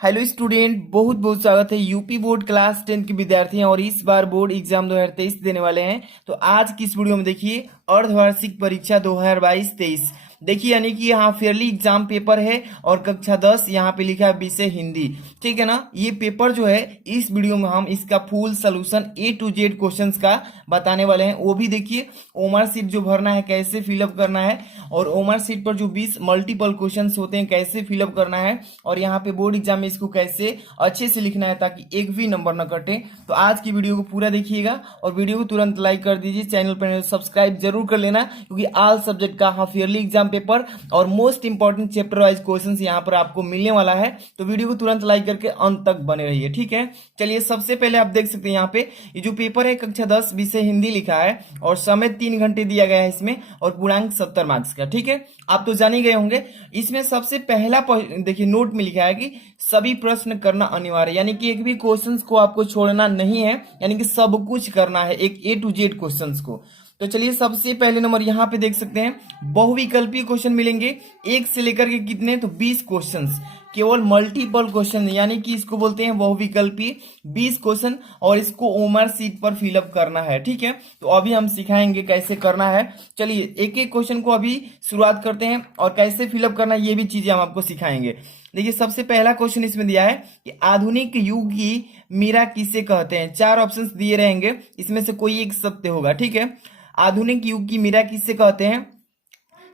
Hello student, बहुत बहुत स्वागत है। यूपी बोर्ड क्लास 10 के विद्यार्थी हैं और इस बार बोर्ड एग्जाम 2023 देने वाले हैं। तो आज की इस वीडियो में देखिए अर्धवार्षिक परीक्षा 2022-23 देखिए, यानी कि यहाँ फेयरली एग्जाम पेपर है और कक्षा 10 यहाँ पे लिखा है विषय हिंदी। ठीक है ना। ये पेपर जो है इस वीडियो में हम इसका full solution A to Z questions का बताने वाले हैं। वो भी देखिए ओमर सीट जो भरना है कैसे फिलअप करना है, और ओमर सीट पर जो 20 मल्टीपल क्वेश्चंस होते हैं कैसे फिलअप करना है, और यहाँ पे बोर्ड एग्जाम में इसको कैसे अच्छे से लिखना है ताकि एक भी नंबर न कटे। तो आज की वीडियो को पूरा देखिएगा और वीडियो को तुरंत लाइक कर दीजिए, चैनल पर सब्सक्राइब जरूर कर लेना, क्योंकि ऑल सब्जेक्ट का हाफ ईयरली एग्जाम पेपर और most important chapter wise questions यहाँ पर आपको मिलने वाला है। तो वीडियो को तुरंत लाइक करके अंत तक बने रहिए। ठीक है, चलिए सबसे पहले आप देख सकते हैं यहाँ पे ये जो पेपर है कक्षा 10 विषय हिंदी लिखा है और समय 3 घंटे दिया गया है इसमें, और पूर्णांक 70 मार्क्स का। ठीक है, आप तो जान ही गए होंगे। इसमें सबसे पहला देखिए नोट में लिखा है कि सभी प्रश्न करना अनिवार्य, यानी कि एक भी क्वेश्चंस को आपको छोड़ना नहीं है, यानी कि सब कुछ करना है एक A to Z क्वेश्चंस को। तो चलिए सबसे पहले नंबर यहाँ पे देख सकते हैं बहुविकल्पीय क्वेश्चन मिलेंगे, 1 से लेकर के कितने, तो 20 क्वेश्चंस, केवल मल्टीपल क्वेश्चन, यानी कि इसको बोलते हैं बहुविकल्पीय 20 क्वेश्चन, और इसको ओमर सीट पर फिलअप करना है। ठीक है, तो अभी हम सिखाएंगे कैसे करना है। चलिए एक एक क्वेश्चन को अभी शुरुआत करते हैं और कैसे फिलअप करना है ये भी चीजें हम आपको सिखाएंगे। देखिए सबसे पहला क्वेश्चन इसमें दिया है कि आधुनिक युग की मीरा किसे कहते हैं। 4 ऑप्शंस दिए रहेंगे, इसमें से कोई एक सत्य होगा। ठीक है, आधुनिक युग की मीरा किसे कहते हैं।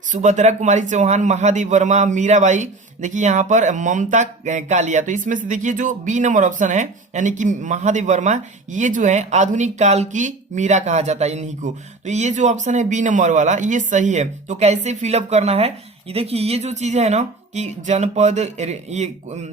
सुभद्रा कुमारी चौहान, महादेव वर्मा, मीराबाई। देखिए यहाँ पर ममता कालिया। तो इसमें से देखिए जो बी नंबर ऑप्शन है यानी कि महादेव वर्मा, ये जो है आधुनिक काल की मीरा कहा जाता है इन्हीं को। तो ये जो ऑप्शन है बी नंबर वाला ये सही है। तो कैसे फिलअप करना है, ये देखिए ये जो चीज है ना कि जनपद, ये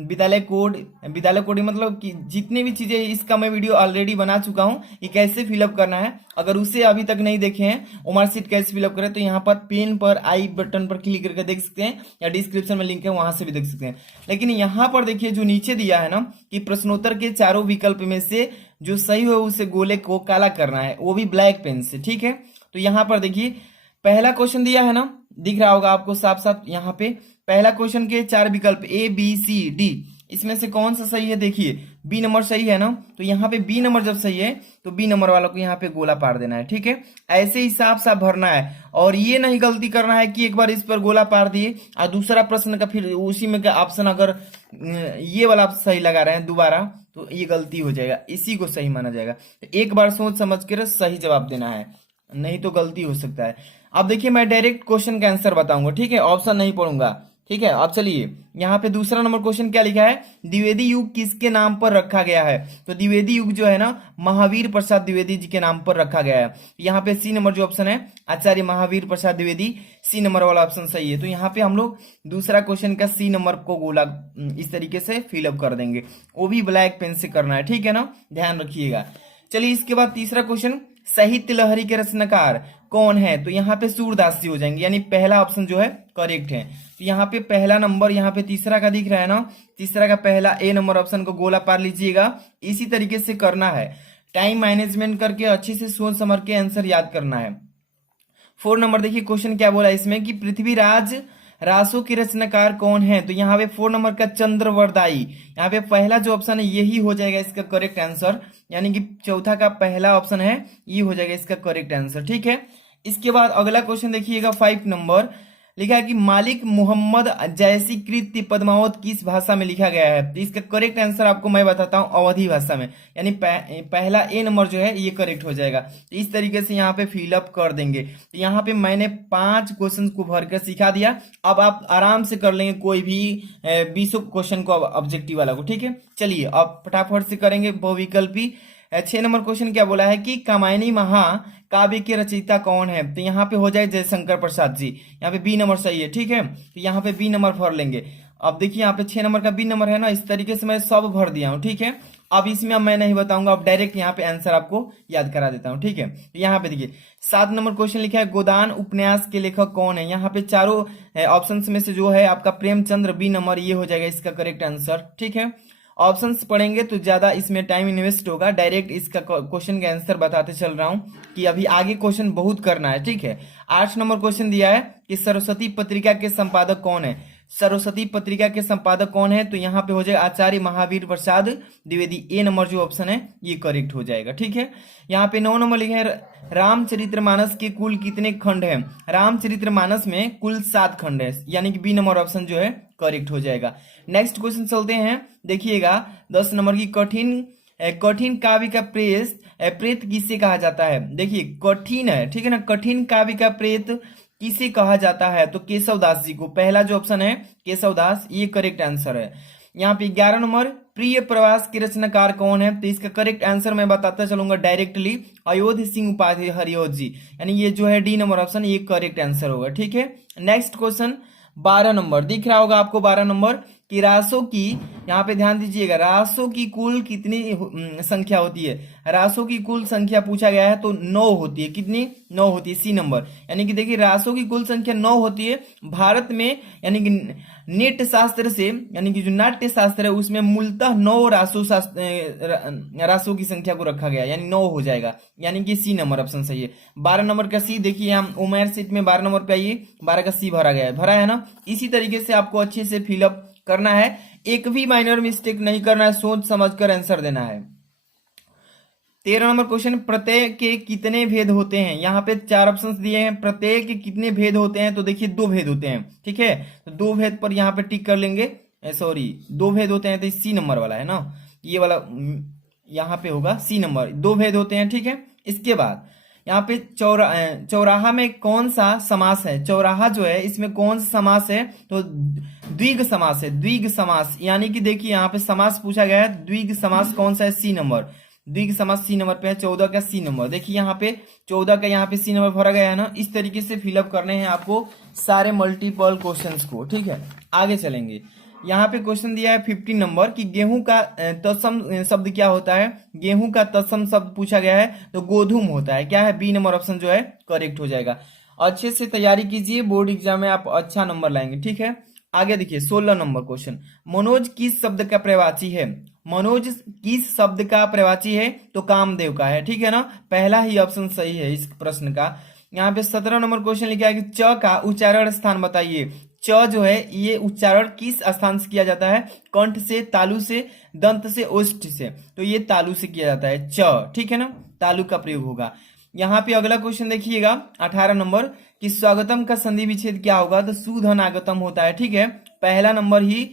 विद्यालय कोड मतलब कि जितने भी चीजें इसका मैं वीडियो ऑलरेडी बना चुका हूं, ये कैसे फिलअप करना है। अगर उसे अभी तक नहीं देखे हैं ओमर सीट कैसे फिलअप करें, तो यहाँ पर पेन पर आई बटन पर क्लिक करके देख सकते हैं, या डिस्क्रिप्शन में लिंक है वहां से भी देख सकते हैं। लेकिन यहाँ पर देखिए जो नीचे दिया है ना कि प्रश्नोत्तर के चारों विकल्प में से जो सही हो उसे गोले को काला करना है, वो भी ब्लैक पेन से। ठीक है, तो यहाँ पर देखिए पहला क्वेश्चन दिया है ना, दिख रहा होगा आपको साफ साफ। यहाँ पे पहला क्वेश्चन के 4 विकल्प A B C D, इसमें से कौन सा सही है। देखिए बी नंबर सही है ना, तो यहाँ पे बी नंबर जब सही है तो बी नंबर वाला को यहाँ पे गोला पार देना है। ठीक है, ऐसे ही साफ साफ भरना है, और ये नहीं गलती करना है कि एक बार इस पर गोला पार दिए और दूसरा प्रश्न का फिर उसी में का ऑप्शन अगर ये वाला आप सही लगा रहे हैं दोबारा, तो ये गलती हो जाएगा, इसी को सही माना जाएगा। तो एक बार सोच समझ कर सही जवाब देना है, नहीं तो गलती हो सकता है। अब देखिए मैं डायरेक्ट क्वेश्चन का आंसर बताऊंगा। ठीक है, ऑप्शन नहीं पढ़ूंगा। ठीक है, अब चलिए यहाँ पे दूसरा नंबर क्वेश्चन क्या लिखा है, द्विवेदी युग किसके नाम पर रखा गया है। तो द्विवेदी युग जो है ना महावीर प्रसाद द्विवेदी जी के नाम पर रखा गया है। यहाँ पे सी नंबर जो ऑप्शन है आचार्य महावीर प्रसाद द्विवेदी, सी नंबर वाला ऑप्शन सही है। तो यहाँ पे हम लोग दूसरा क्वेश्चन का सी नंबर को गोला इस तरीके से फिलअप कर देंगे, वो भी ब्लैक पेन से करना है। ठीक है ना, ध्यान रखिएगा। चलिए इसके बाद तीसरा क्वेश्चन, साहित्य लहरी के रचनाकार कौन है। तो यहाँ पे सूरदास जी हो जाएंगे, यानी पहला ऑप्शन जो है करेक्ट है। तो यहाँ पे पहला नंबर यहाँ पे तीसरा का दिख रहा है ना, तीसरा का पहला ए नंबर ऑप्शन को गोला पार लीजिएगा। इसी तरीके से करना है, टाइम मैनेजमेंट करके अच्छे से सोच समझ के आंसर याद करना है। 4 नंबर देखिए क्वेश्चन क्या बोला इसमें कि पृथ्वीराज रासो के रचनाकार कौन है। तो यहाँ पे 4 नंबर का चंद्रवरदाई, यहाँ पे पहला जो ऑप्शन है यही हो जाएगा इसका करेक्ट आंसर, यानी कि चौथा का पहला ऑप्शन है ये हो जाएगा इसका करेक्ट आंसर। ठीक है, इसके बाद अगला क्वेश्चन देखिएगा 5 नंबर लिखा है कि मालिक मोहम्मद जैसी कृत्य पद्मावत किस भाषा में लिखा गया है। तो इसका करेक्ट आंसर आपको मैं बताता हूं अवधी भाषा में, यानी पहला ए नंबर जो है ये करेक्ट हो जाएगा। तो इस तरीके से यहाँ पे फिलअप कर देंगे। तो यहाँ पे मैंने 5 क्वेश्चन को भरकर सिखा दिया, अब आप आराम से कर लेंगे कोई भी 20 क्वेश्चन को ऑब्जेक्टिव वाला को। ठीक है, चलिए अब फटाफट से करेंगे बहुविकल्पी। 6 नंबर क्वेश्चन क्या बोला है कि कामायनी महाकाव्य के रचयिता कौन है। तो यहाँ पे हो जाए जयशंकर प्रसाद जी, यहाँ पे बी नंबर सही है। ठीक है, तो यहाँ पे बी नंबर भर लेंगे। अब देखिए यहाँ पे 6 नंबर का बी नंबर है ना, इस तरीके से मैं सब भर दिया हूँ। ठीक है, अब इसमें मैं नहीं बताऊंगा, अब डायरेक्ट यहाँ पे आंसर आपको याद करा देता हूँ। ठीक है, तो यहाँ पे देखिए 7 नंबर क्वेश्चन लिखा है गोदान उपन्यास के लेखक कौन है। यहाँ पे चारों ऑप्शन में से जो है आपका प्रेमचंद्र, बी नंबर ये हो जाएगा इसका करेक्ट आंसर। ठीक है, ऑप्शंस पढ़ेंगे तो ज्यादा इसमें टाइम इन्वेस्ट होगा, डायरेक्ट इसका क्वेश्चन का आंसर बताते चल रहा हूं कि अभी आगे क्वेश्चन बहुत करना है। ठीक है, 8 नंबर क्वेश्चन दिया है कि सरस्वती पत्रिका के संपादक कौन है। सरस्वती पत्रिका के संपादक कौन है? तो यहाँ पे हो जाएगा आचार्य महावीर प्रसाद द्विवेदी। ए नंबर जो ऑप्शन है ये करेक्ट हो जाएगा। ठीक है, यहाँ पे 9 नंबर लिखे है रामचरितमानस के कुल कितने खंड हैं? रामचरितमानस में कुल 7 खंड है, यानी कि बी नंबर ऑप्शन जो है करेक्ट हो जाएगा। नेक्स्ट क्वेश्चन चलते हैं, देखिएगा 10 नंबर की कठिन काव्य का प्रेत किसे कहा जाता है? देखिए कठिन है, ठीक है ना, कठिन काव्य का प्रेत किसे कहा जाता है? तो केशव दास जी को। पहला जो ऑप्शन है केशव दास, ये करेक्ट आंसर है। यहाँ पे 11 नंबर प्रिय प्रवास के रचनाकार कौन है? तो इसका करेक्ट आंसर मैं बताता चलूंगा डायरेक्टली, अयोध्या सिंह उपाध्याय हरिओत जी, यानी ये जो है डी नंबर ऑप्शन ये करेक्ट आंसर होगा। ठीक है, नेक्स्ट क्वेश्चन 12 नंबर दिख रहा होगा आपको, 12 नंबर कि रासों की, यहाँ पे ध्यान दीजिएगा, रासों की कुल कितनी संख्या होती है? रासों की कुल संख्या पूछा गया है तो 9 होती है। कितनी? 9 होती है, सी नंबर। यानी कि देखिए रासों की कुल संख्या 9 होती है भारत में, यानी कि नेट शास्त्र से, यानी कि जो नाट्य शास्त्र है उसमें मूलतः 9 रासों की संख्या को रखा गया, यानी 9 हो जाएगा, यानी कि सी नंबर ऑप्शन सही है। 12 नंबर का सी, देखिए हम उमेर सीट में 12 नंबर पे आइए, 12 का सी भरा गया है, भरा है ना। इसी तरीके से आपको अच्छे से फिलअप करना है, एक भी माइनर मिस्टेक नहीं करना है, सोच समझकर आंसर देना है। 13 नंबर क्वेश्चन, प्रत्यय के कितने भेद होते हैं? यहाँ पे 4 ऑप्शंस दिए हैं, प्रत्यय के कितने भेद होते हैं? तो देखिए 2 भेद होते हैं। ठीक है, तो 2 भेद पर यहाँ पे टिक कर लेंगे, सॉरी 2 भेद होते हैं, तो सी नंबर वाला है ना, ये वाला यहाँ पे होगा सी नंबर, 2 भेद होते हैं। ठीक है, इसके बाद यहाँ पे चौराहा में कौन सा समास है? चौराहा जो है इसमें कौन सा समास है? तो द्विग समास है, द्विग समास, यानी कि देखिए यहाँ पे समास पूछा गया है, द्विग समास कौन सा है? सी नंबर, द्विग समास सी नंबर पे है, 14 का सी नंबर। देखिए यहाँ पे 14 का यहाँ पे सी नंबर भरा गया है ना। इस तरीके से फिलअप करने हैं आपको सारे मल्टीपल क्वेश्चंस को। ठीक है, आगे चलेंगे। यहाँ पे क्वेश्चन दिया है 15 नंबर कि गेहूं का तत्सम शब्द क्या होता है? गेहूं का तत्सम शब्द पूछा गया है तो गोधूम होता है। क्या है? बी नंबर ऑप्शन जो है करेक्ट हो जाएगा। अच्छे से तैयारी कीजिए, बोर्ड एग्जाम में आप अच्छा नंबर लाएंगे। ठीक है, आगे देखिए 16 नंबर क्वेश्चन, मनोज किस शब्द का प्रवाची है? मनोज किस शब्द का प्रवाची है? तो कामदेव का है। ठीक है ना, पहला ही ऑप्शन सही है इस प्रश्न का। यहाँ पे 17 नंबर क्वेश्चन लिखा है कि च का उच्चारण स्थान बताइए। च जो है ये उच्चारण किस स्थान से किया जाता है? कंठ से, तालु से, दंत से, ओष्ठ से। तो ये तालु से किया जाता है च। ठीक है ना, तालु का प्रयोग होगा। यहाँ पे अगला क्वेश्चन देखिएगा 18 नंबर कि स्वागतम का संधि विच्छेद क्या होगा? तो सुधन आगतम होता है। ठीक है, पहला नंबर ही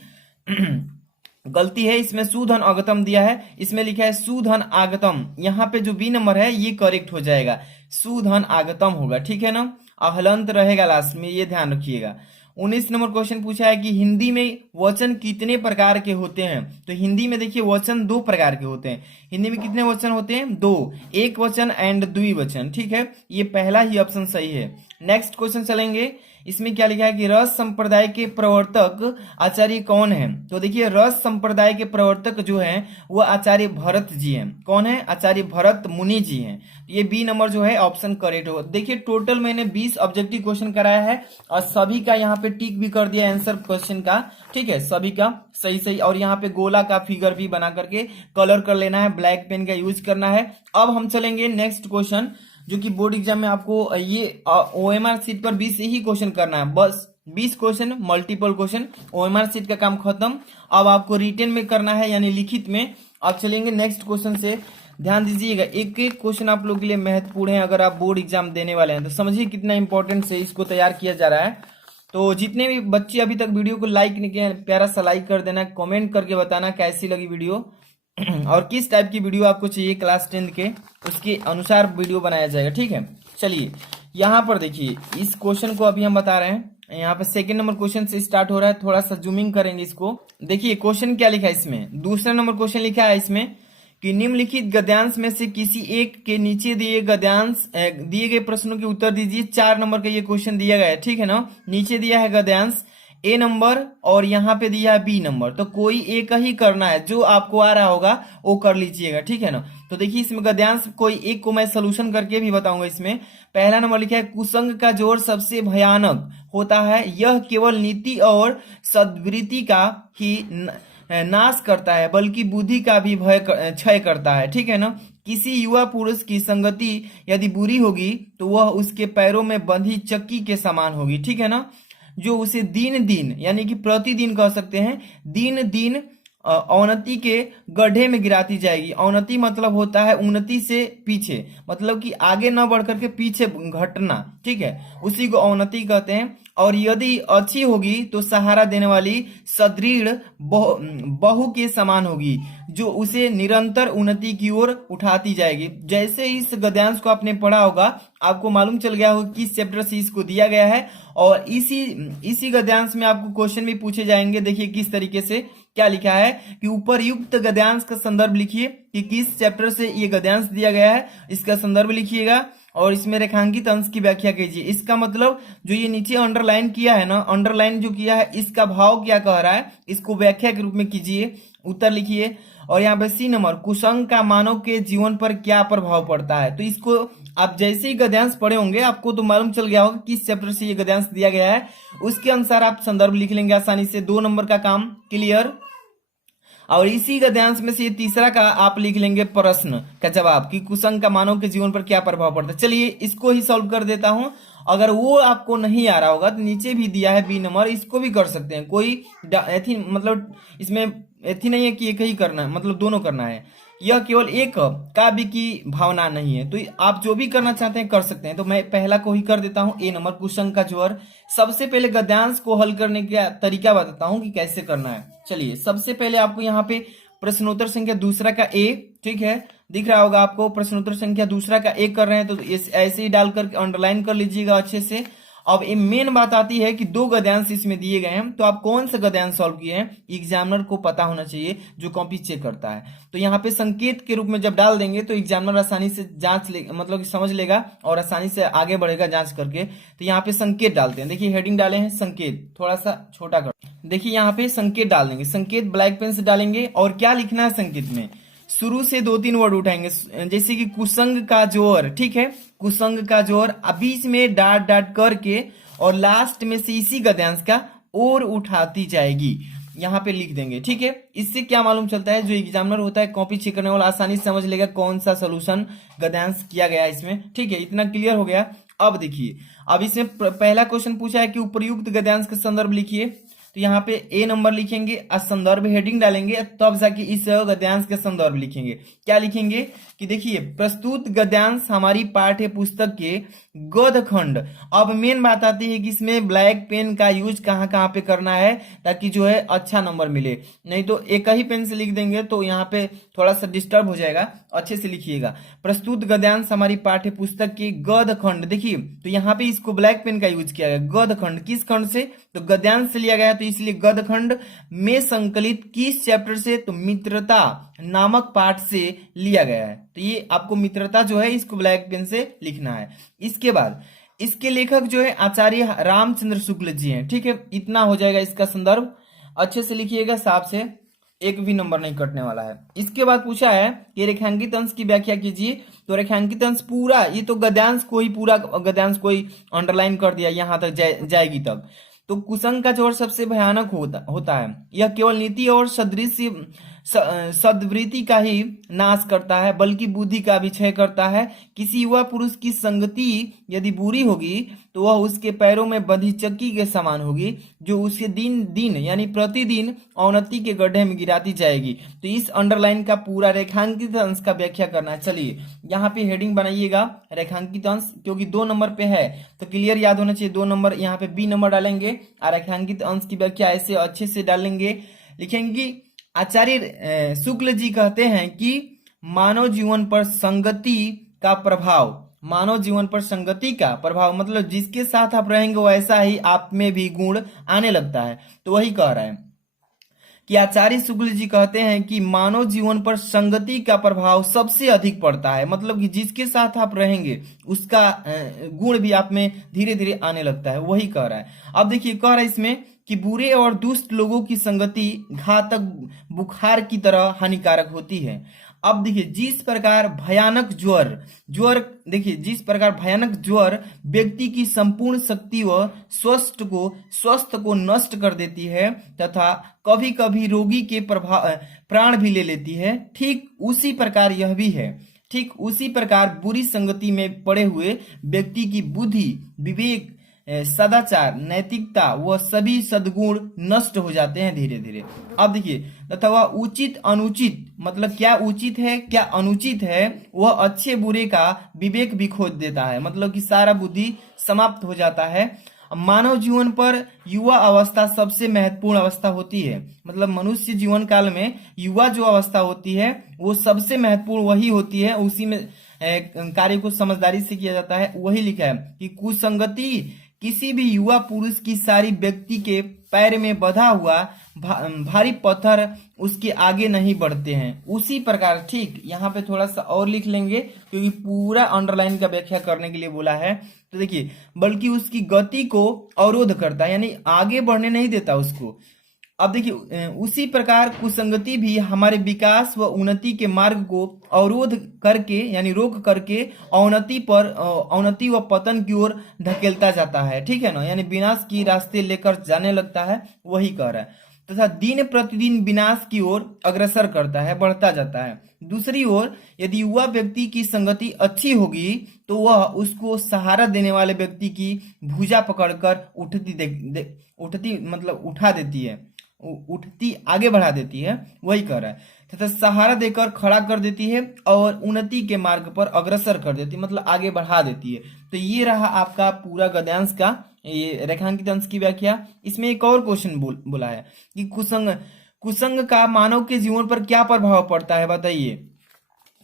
गलती है, इसमें सुधन आगतम दिया है, इसमें लिखा है सुधन आगतम। यहाँ पे जो बी नंबर है ये करेक्ट हो जाएगा, सुधन आगतम होगा। ठीक है ना, अहलंत रहेगा लास्ट में, ये ध्यान रखिएगा। 19 नंबर क्वेश्चन पूछा है कि हिंदी में वचन कितने प्रकार के होते हैं? तो हिंदी में देखिए वचन 2 प्रकार के होते हैं। हिंदी में कितने वचन होते हैं? 2, एक वचन एंड द्विवचन। ठीक है, ये पहला ही ऑप्शन सही है। नेक्स्ट क्वेश्चन चलेंगे, इसमें क्या लिखा है कि रस संप्रदाय के प्रवर्तक आचार्य कौन है? तो देखिए रस संप्रदाय के प्रवर्तक जो हैं वो आचार्य भरत जी हैं। कौन है? आचार्य भरत मुनि जी हैं। ये बी नंबर जो है ऑप्शन करेक्ट होगा। देखिए टोटल मैंने 20 ऑब्जेक्टिव क्वेश्चन कराया है और सभी का यहाँ पे टिक भी कर दिया आंसर क्वेश्चन का। ठीक है, सभी का सही सही, और यहाँ पे गोला का फिगर भी बना करके कलर कर लेना है, ब्लैक पेन का यूज करना है। अब हम चलेंगे नेक्स्ट क्वेश्चन, जो कि बोर्ड एग्जाम में आपको ये ओएमआर सीट पर 20 ही क्वेश्चन करना है, बस 20 question multiple question, OMR sheet का काम खत्म। अब आपको रिटन में करना है, यानी लिखित में। अब चलेंगे नेक्स्ट क्वेश्चन से, ध्यान दीजिएगा, एक एक क्वेश्चन आप लोग के लिए महत्वपूर्ण है। अगर आप बोर्ड एग्जाम देने वाले हैं तो समझिए कितना इंपॉर्टेंट से इसको तैयार किया जा रहा है। तो जितने भी बच्चे अभी तक वीडियो को लाइक नहीं किए, प्यारा सा लाइक कर देना, कमेंट करके बताना कैसी लगी वीडियो और किस टाइप की वीडियो आपको चाहिए क्लास 10 के, उसके अनुसार वीडियो बनाया जाएगा। ठीक है, चलिए यहाँ पर देखिए इस क्वेश्चन को अभी हम बता रहे हैं। यहाँ पे सेकंड नंबर क्वेश्चन से स्टार्ट हो रहा है, थोड़ा सा जूमिंग करेंगे इसको। देखिए क्वेश्चन क्या लिखा है इसमें, दूसरा नंबर क्वेश्चन लिखा है इसमें कि निम्नलिखित गद्यांश में से किसी एक के नीचे दिए गए प्रश्नों के उत्तर दीजिए। 4 नंबर का ये क्वेश्चन दिया गया है। ठीक है ना, नीचे दिया है गद्यांश ए नंबर और यहाँ पे दिया है बी नंबर, तो कोई एक ही करना है, जो आपको आ रहा होगा वो कर लीजिएगा। ठीक है ना, तो देखिए इसमें गद्यांश कोई एक को मैं सोल्यूशन करके भी बताऊंगा। इसमें पहला नंबर लिखा है कुसंग का जोर सबसे भयानक होता है, यह केवल नीति और सद्वृत्ति का ही नाश करता है बल्कि बुद्धि का भी क्षय करता है। ठीक है ना, किसी युवा पुरुष की संगति यदि बुरी होगी तो वह उसके पैरों में बंधी चक्की के समान होगी। ठीक है ना, जो उसे दिन दिन यानी कि प्रतिदिन कह सकते हैं, दिन दिन अवनति के गड्ढे में गिराती जाएगी। अवनति मतलब होता है उन्नति से पीछे, मतलब कि आगे न बढ़ करके पीछे घटना, ठीक है, उसी को अवनति कहते हैं। और यदि अच्छी होगी तो सहारा देने वाली सदृढ़ बहू के समान होगी, जो उसे निरंतर उन्नति की ओर उठाती जाएगी। जैसे इस गद्यांश को आपने पढ़ा होगा, आपको मालूम चल गया होगा किस चैप्टर से इसको दिया गया है, और इसी गद्यांश में आपको क्वेश्चन भी पूछे जाएंगे। देखिए किस तरीके से क्या लिखा है कि उपर्युक्त गद्यांश का संदर्भ लिखिए कि किस चैप्टर से ये गद्यांश दिया गया है, इसका संदर्भ लिखिएगा और इसमें रेखांकित अंश की व्याख्या कीजिए। इसका मतलब जो ये नीचे अंडरलाइन किया है ना, अंडरलाइन जो किया है, इसका भाव क्या कह रहा है, इसको व्याख्या के रूप में कीजिए, उत्तर लिखिए। और यहाँ पे सी नंबर, कुसंग का मानव के जीवन पर क्या प्रभाव पड़ता है। तो इसको आप जैसे ही गद्यांश पढ़े होंगे आपको तो मालूम चल गया होगा किस चैप्टर से ये गद्यांश दिया गया है, उसके अनुसार आप संदर्भ लिख लेंगे आसानी से। 2 नंबर का काम क्लियर। और इसी गद्यांश में से ये तीसरा का आप लिख लेंगे प्रश्न का जवाब कि कुसंग का मानव के जीवन पर क्या प्रभाव पड़ता है। चलिए इसको ही सॉल्व कर देता हूं। अगर वो आपको नहीं आ रहा होगा तो नीचे भी दिया है बी नंबर, इसको भी कर सकते हैं। कोई एथी मतलब इसमें एथी नहीं है कि एक ही करना है, मतलब दोनों करना है। यह केवल एक काव्य की भावना नहीं है, तो आप जो भी करना चाहते हैं कर सकते हैं। तो मैं पहला को ही कर देता हूं, ए नंबर कुसंग का ज्वर। सबसे पहले गद्यांश को हल करने का तरीका बताता हूं कि कैसे करना है। चलिए सबसे पहले आपको यहाँ पे प्रश्नोत्तर संख्या दूसरा का ए, ठीक है, दिख रहा होगा आपको, प्रश्नोत्तर संख्या दूसरा का ए कर रहे हैं, तो ऐसे ही डालकर अंडरलाइन कर लीजिएगा अच्छे से। अब ये मेन बात आती है कि 2 गद्यांश इसमें दिए गए हैं, तो आप कौन सा गद्यांश सॉल्व किए हैं एग्जामिनर को पता होना चाहिए, जो कॉपी चेक करता है। तो यहाँ पे संकेत के रूप में जब डाल देंगे तो एग्जामिनर आसानी से जांच ले, मतलब समझ लेगा और आसानी से आगे बढ़ेगा जांच करके। तो यहाँ पे संकेत डालते हैं। देखिए हेडिंग डाले हैं संकेत, थोड़ा सा छोटा कर, देखिए यहाँ पे संकेत डाल देंगे। संकेत ब्लैक पेन से डालेंगे और क्या लिखना है संकेत में, शुरू से 2-3 वर्ड उठाएंगे, जैसे कि कुसंग का जोर, ठीक है, कुसंग का जोर, बीच में डाट डाट करके और लास्ट में से इसी गद्यांश का और उठाती जाएगी, यहाँ पे लिख देंगे, ठीक है। इससे क्या मालूम चलता है, जो एग्जामिनर होता है कॉपी चेक करने वाला आसानी से समझ लेगा कौन सा सोल्यूशन गद्यांश किया गया है इसमें, ठीक है। इतना क्लियर हो गया। अब देखिए, अब इसमें पहला क्वेश्चन पूछा है कि उपर्युक्त गद्यांश का संदर्भ लिखिए। तो यहाँ पे ए नंबर लिखेंगे, संदर्भ हेडिंग डालेंगे, तब जाके इस गद्यांश के संदर्भ लिखेंगे। क्या लिखेंगे कि देखिए प्रस्तुत गद्यांश हमारी पाठ्य पुस्तक के गद्य खंड। अब मेन बात आती है कि इसमें ब्लैक पेन का यूज कहाँ कहाँ पे करना है ताकि जो है अच्छा नंबर मिले, नहीं तो एक ही पेन से लिख देंगे तो यहाँ पे थोड़ा सा डिस्टर्ब हो जाएगा। अच्छे से लिखिएगा, प्रस्तुत गद्यांश हमारी पाठ्य पुस्तक के गद्य खंड। देखिए तो यहाँ पे इसको ब्लैक पेन का यूज किया गया, गद्य खंड किस खंड से, तो गद्यांश से लिया गया, तो इसलिए गद्य खंड में संकलित किस चैप्टर से, तो मित्रता नामक पाठ से लिया गया है। तो ये आपको मित्रता जो है इसको ब्लैक पेन से लिखना है। इसके बाद इसके लेखक जो है आचार्य रामचंद्र शुक्ल जी हैं, ठीक है। इतना हो जाएगा इसका संदर्भ, अच्छे से लिखिएगा, साफ से, एक भी नंबर नहीं कटने वाला है। इसके बाद पूछा है कि रेखांकित अंश की व्याख्या कीजिए। तो रेखांकित अंश पूरा, ये तो गद्यांश को ही, पूरा गद्यांश को ही अंडरलाइन कर दिया, यहां तक जाएगी तक। तो कुसंग का जोर सबसे भयानक होता है, यह केवल नीति और सद्वृत्ति का ही नाश करता है, बल्कि बुद्धि का भी क्षय करता है। किसी युवा पुरुष की संगति यदि बुरी होगी तो वह उसके पैरों में बंधी चक्की के समान होगी, जो उसे दिन दिन यानी प्रतिदिन अवनति के गड्ढे में गिराती जाएगी। तो इस अंडरलाइन का पूरा रेखांकित अंश का व्याख्या करना है। चलिए यहाँ पे हेडिंग बनाइएगा रेखांकित अंश, क्योंकि 2 नंबर पे है तो क्लियर याद होना चाहिए। 2 नंबर यहाँ पे बी नंबर डालेंगे और रेखांकित अंश की व्याख्या ऐसे अच्छे से डालेंगे, लिखेंगे आचार्य शुक्ल जी कहते हैं कि मानव जीवन पर संगति का प्रभाव, मानव जीवन पर संगति का प्रभाव मतलब जिसके साथ आप रहेंगे वैसा ही आप में भी गुण आने लगता है। तो वही कह रहा है कि आचार्य शुक्ल जी कहते हैं कि मानव जीवन पर संगति का प्रभाव सबसे अधिक पड़ता है, मतलब कि जिसके साथ आप रहेंगे उसका गुण भी आप में धीरे धीरे आने लगता है, वही कह रहा है। अब देखिए कह रहा है इसमें कि बुरे और दुष्ट लोगों की संगति घातक बुखार की तरह हानिकारक होती है। अब देखिए जिस प्रकार भयानक ज्वर देखिए जिस प्रकार भयानक ज्वर व्यक्ति की संपूर्ण शक्ति व स्वस्थ को नष्ट कर देती है तथा कभी कभी रोगी के प्राण भी ले लेती है, ठीक उसी प्रकार यह भी है। ठीक उसी प्रकार बुरी संगति में पड़े हुए व्यक्ति की बुद्धि, विवेक, सदाचार, नैतिकता व सभी सद्गुण नष्ट हो जाते हैं धीरे धीरे। अब देखिए, तथा वह उचित अनुचित, मतलब क्या उचित है क्या अनुचित है, वह अच्छे बुरे का विवेक भी खो देता है, मतलब कि सारा बुद्धि समाप्त हो जाता है। मानव जीवन पर युवा अवस्था सबसे महत्वपूर्ण अवस्था होती है, मतलब मनुष्य जीवन काल में युवा जो अवस्था होती है वो सबसे महत्वपूर्ण वही होती है, उसी में कार्य को समझदारी से किया जाता है। वही लिखा है कि कुसंगति किसी भी युवा पुरुष की सारी व्यक्ति के पैर में बंधा हुआ भारी पत्थर उसके आगे नहीं बढ़ते हैं। उसी प्रकार, ठीक, यहाँ पे थोड़ा सा और लिख लेंगे क्योंकि पूरा अंडरलाइन का व्याख्या करने के लिए बोला है। तो देखिए, बल्कि उसकी गति को अवरोध करता है, यानी आगे बढ़ने नहीं देता उसको। अब देखिए, उसी प्रकार कुसंगति भी हमारे विकास व उन्नति के मार्ग को अवरोध करके, यानी रोक करके अवनति व पतन की ओर धकेलता जाता है, ठीक है ना, यानी विनाश की रास्ते लेकर जाने लगता है, वही कह रहा है। तथा दिन प्रतिदिन विनाश की ओर अग्रसर करता है, बढ़ता जाता है। दूसरी ओर यदि युवा व्यक्ति की संगति अच्छी होगी तो वह उसको सहारा देने वाले व्यक्ति की भुजा पकड़कर उठती मतलब उठा देती है, उठती आगे बढ़ा देती है, वही कह रहा है। तथा सहारा देकर खड़ा कर देती है और उन्नति के मार्ग पर अग्रसर कर देती है, मतलब आगे बढ़ा देती है। तो ये रहा आपका पूरा गद्यांश का ये रेखांकित अंश की व्याख्या। इसमें एक और क्वेश्चन बोला है कि कुसंग का मानव के जीवन पर क्या प्रभाव पड़ता है, बताइए।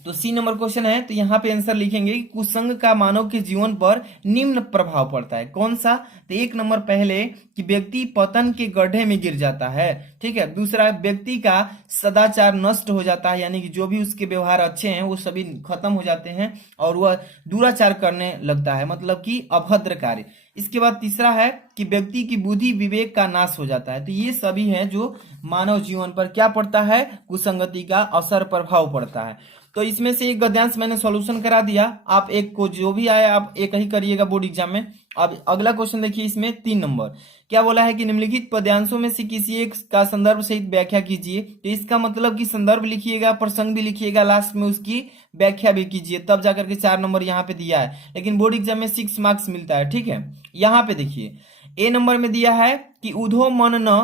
तो सी नंबर क्वेश्चन है, तो यहाँ पे आंसर लिखेंगे कि कुसंग का मानव के जीवन पर निम्न प्रभाव पड़ता है। कौन सा? तो एक नंबर पहले कि व्यक्ति पतन के गड्ढे में गिर जाता है, ठीक है। दूसरा, व्यक्ति का सदाचार नष्ट हो जाता है, यानी कि जो भी उसके व्यवहार अच्छे हैं वो सभी खत्म हो जाते हैं और वह दुराचार करने लगता है, मतलब कि अभद्र कार्य। इसके बाद तीसरा है कि व्यक्ति की बुद्धि विवेक का नाश हो जाता है। तो ये सभी हैं जो मानव जीवन पर क्या पड़ता है, कुसंगति का असर प्रभाव पड़ता है। तो इसमें से एक गद्यांश मैंने सॉल्यूशन करा दिया, आप एक को जो भी आए आप एक ही करिएगा बोर्ड एग्जाम में। अब अगला क्वेश्चन देखिए, इसमें 3 नंबर क्या बोला है कि निम्नलिखित पद्यांशों में से किसी एक का संदर्भ सहित व्याख्या कीजिए। तो इसका मतलब कि संदर्भ लिखिएगा, प्रसंग भी लिखिएगा, लास्ट में उसकी व्याख्या भी कीजिए, तब जाकर के 4 नंबर यहाँ पे दिया है। लेकिन बोर्ड एग्जाम में 6 मार्क्स मिलता है, ठीक है। यहाँ पे देखिए ए नंबर में दिया है कि उधो मन न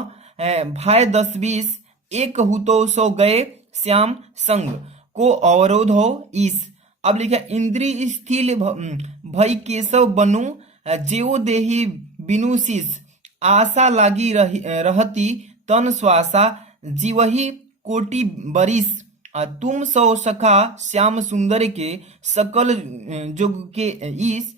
भाई 10-20 एक हुतो सो गए श्याम संग को अवरोध हो ईस। अब लिखा इंद्री स्थिल भई केशव बनु जेओ देही बिनु शीस आशा लागी रहती तन श्वासा जीवही कोटि बरिस तुम सौ सखा श्याम सुंदर के सकल जुग के ईस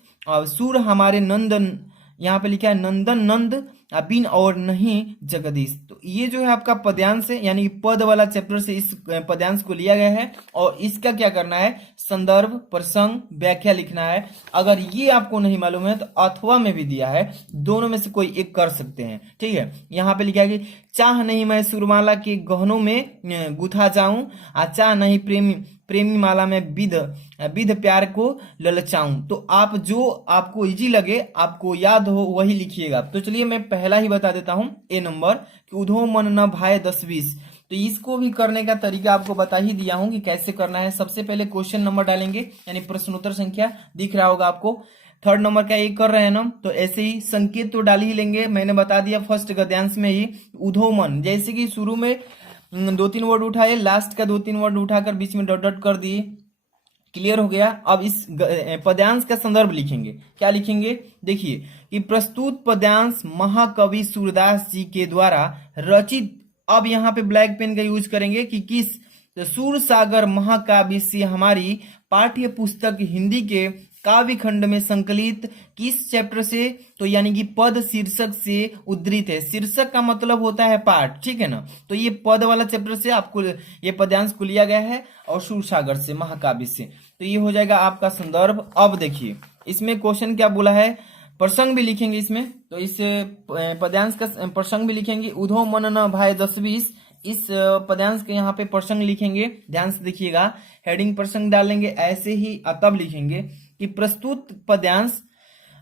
सुर हमारे नंदन, यहाँ पे लिखा है नंदन नंद बिन और नहीं जगदीश। तो ये जो है आपका पद्यांश है, यानी पद वाला चैप्टर से इस पद्यांश को लिया गया है और इसका क्या करना है, संदर्भ, प्रसंग, व्याख्या लिखना है। अगर ये आपको नहीं मालूम है तो अथवा में भी दिया है, दोनों में से कोई एक कर सकते हैं, ठीक है। यहाँ पे लिखा है कि चाह नहीं मैं सुरमाला के गहनों में गुथा जाऊं, चाह नहीं प्रेमी माला में विध प्यार को ललचाऊं। तो आप जो आपको इजी लगे, आपको याद हो वही लिखिएगा। तो चलिए मैं पहला ही बता देता हूं, ए नंबर कि उधो मन न भाए 10-20। तो इसको भी करने का तरीका आपको बता ही दिया हूं कि कैसे करना है। सबसे पहले क्वेश्चन नंबर डालेंगे, यानी प्रश्नोत्तर संख्या दिख रहा होगा आपको। 3rd नंबर का एक कर रहे हैं ना, तो ऐसे ही संकेत तो डाल ही लेंगे, मैंने बता दिया फर्स्ट गद्यांश में ही उधो मन, जैसे कि शुरू में 2-3 वर्ड उठाए, लास्ट का 2-3 वर्ड उठाकर बीच में डॉट डॉट कर दिए, क्लियर हो गया। अब इस पद्यांश का संदर्भ लिखेंगे, क्या लिखेंगे, देखिए कि प्रस्तुत पद्यांश महाकवि सूरदास जी के द्वारा रचित, अब यहाँ पे ब्लैक पेन का यूज करेंगे कि किस, तो सूर सागर महाकाव्य से हमारी पाठ्य पुस्तक हिंदी के काव्य खंड में संकलित किस चैप्टर से, तो यानी कि पद शीर्षक से उद्धृत है। शीर्षक का मतलब होता है पाठ, ठीक है ना। तो ये पद वाला चैप्टर से आपको ये पद्यांश को लिया गया है और सूरसागर से, महाकाव्य से। तो ये हो जाएगा आपका संदर्भ। अब देखिए इसमें क्वेश्चन क्या बोला है, प्रसंग भी लिखेंगे इसमें, तो इस पद्यांश का प्रसंग भी लिखेंगे। उधो मन न भाई 10-20, इस पद्यांश के यहाँ पे प्रसंग लिखेंगे, ध्यान से देखिएगा, हेडिंग प्रसंग डालेंगे ऐसे ही, तब लिखेंगे कि प्रस्तुत पद्यांश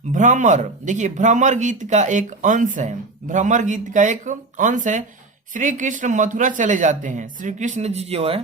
भ्रमर, देखिए भ्रमर गीत का एक अंश है, भ्रमर गीत का एक अंश है। श्री कृष्ण मथुरा चले जाते हैं, श्री कृष्ण जी जो है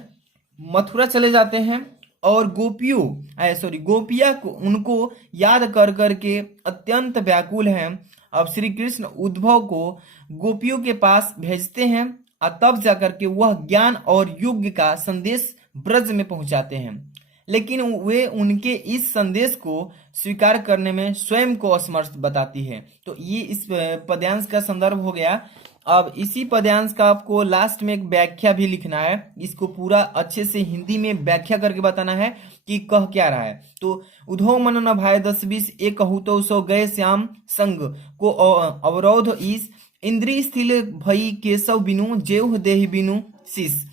मथुरा चले जाते हैं और गोपिया को उनको याद कर करके अत्यंत व्याकुल हैं। अब श्री कृष्ण उद्धव को गोपियों के पास भेजते हैं और तब जाकर के वह ज्ञान और युग का संदेश ब्रज में पहुंचाते हैं, लेकिन वे उनके इस संदेश को स्वीकार करने में स्वयं को असमर्थ बताती है। तो ये इस पद्यांश का संदर्भ हो गया। अब इसी पद्यांश का आपको लास्ट में एक व्याख्या भी लिखना है, इसको पूरा अच्छे से हिंदी में व्याख्या करके बताना है कि कह क्या रहा है। तो उद्धव मन न भाई 10-20 एक कहू तो सो गए श्याम संग को अवरोध ईस इंद्री स्थिल भई केशव बिनु जेह देह बिनु शीस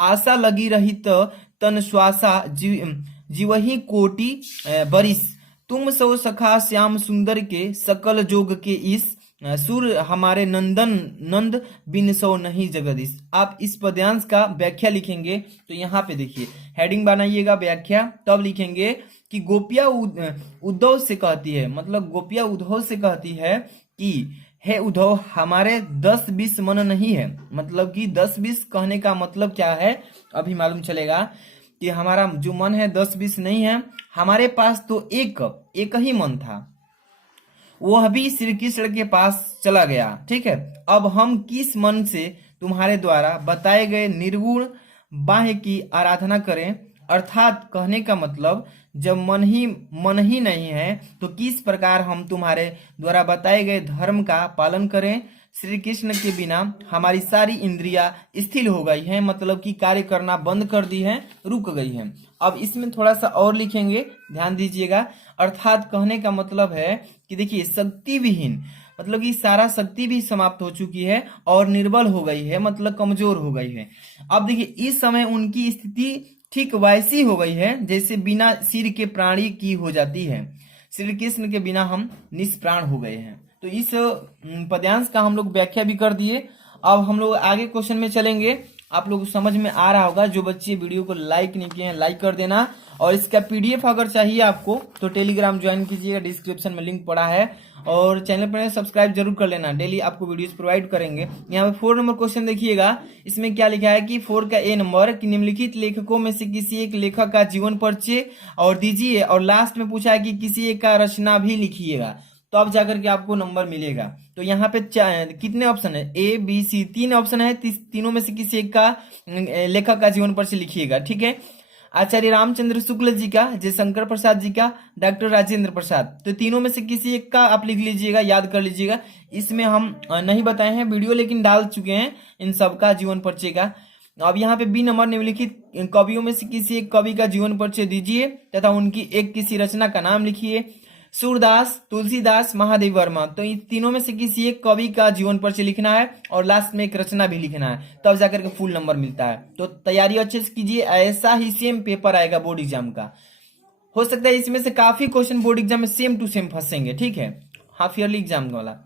आशा लगी रहित तन श्वासा जीवही कोटि बरिस तुम सो सखा श्याम सुंदर के सकल जोग के इस सुर हमारे नंद बिन सो नहीं जगदीश। आप इस पद्यांश का व्याख्या लिखेंगे तो यहाँ पे देखिए हेडिंग बनाइएगा व्याख्या, तब लिखेंगे कि गोपिया उद्धव से कहती है, मतलब गोपिया उद्धव से कहती है कि हे उद्धव हमारे 10-20 मन नहीं है। मतलब कि 10-20 कहने का मतलब क्या है अभी मालूम चलेगा कि हमारा जो मन है 10-20 नहीं है, हमारे पास तो एक ही मन था, वह भी श्री कृष्ण के पास चला गया। ठीक है, अब हम किस मन से तुम्हारे द्वारा बताए गए निर्गुण बाह्य की आराधना करें। अर्थात कहने का मतलब जब मन ही नहीं है तो किस प्रकार हम तुम्हारे द्वारा बताए गए धर्म का पालन करें। श्री कृष्ण के बिना हमारी सारी इंद्रियां स्थिर हो गई हैं, मतलब कि कार्य करना बंद कर दी है, रुक गई हैं। अब इसमें थोड़ा सा और लिखेंगे, ध्यान दीजिएगा। अर्थात कहने का मतलब है कि देखिए शक्ति विहीन, मतलब कि सारा शक्ति भी समाप्त हो चुकी है और निर्बल हो गई है, मतलब कमजोर हो गई है। अब देखिए इस समय उनकी स्थिति ठीक वैसी हो गई है जैसे बिना सिर के प्राणी की हो जाती है। श्री कृष्ण के बिना हम निष्प्राण हो गए हैं। तो इस पद्यांश का हम लोग व्याख्या भी कर दिए। अब हम लोग आगे क्वेश्चन में चलेंगे। आप लोग समझ में आ रहा होगा, जो बच्चे वीडियो को लाइक नहीं किए हैं लाइक कर देना, और इसका पीडीएफ अगर चाहिए आपको तो टेलीग्राम ज्वाइन कीजिएगा, डिस्क्रिप्शन में लिंक पड़ा है, और चैनल पर सब्सक्राइब जरूर कर लेना, डेली आपको वीडियोस प्रोवाइड करेंगे। यहाँ पे 4 नंबर क्वेश्चन देखिएगा, इसमें क्या लिखा है कि 4 का ए नंबर कि निम्नलिखित लेखकों में से किसी एक लेखक का जीवन परिचय और दीजिए, और लास्ट में पूछा है कि किसी एक का रचना भी लिखिएगा, तो अब जाकर के आपको नंबर मिलेगा। तो यहाँ पे कितने ऑप्शन है, ए बी सी 3 ऑप्शन है, तीनों में से किसी एक का लेखक का जीवन परिचय लिखिएगा। ठीक है, आचार्य रामचंद्र शुक्ल जी का, जयशंकर प्रसाद जी का, डॉक्टर राजेंद्र प्रसाद, तो तीनों में से किसी एक का आप लिख लीजिएगा, याद कर लीजिएगा। इसमें हम नहीं बताए हैं वीडियो, लेकिन डाल चुके हैं इन सबका जीवन परिचय का। अब यहाँ पे बी नंबर निम्नलिखित कवियों में से किसी एक कवि का जीवन परिचय दीजिए तथा उनकी एक किसी रचना का नाम लिखिए। सूरदास, तुलसीदास, महादेव वर्मा, तो इन तीनों में से किसी एक कवि का जीवन परिचय लिखना है और लास्ट में एक रचना भी लिखना है, तब जाकर के फुल नंबर मिलता है। तो तैयारी अच्छे से कीजिए, ऐसा ही सेम पेपर आएगा बोर्ड एग्जाम का। हो सकता है इसमें से काफी क्वेश्चन बोर्ड एग्जाम में सेम टू सेम फंसेंगे। ठीक है, हाफ ईयरली एग्जाम वाला।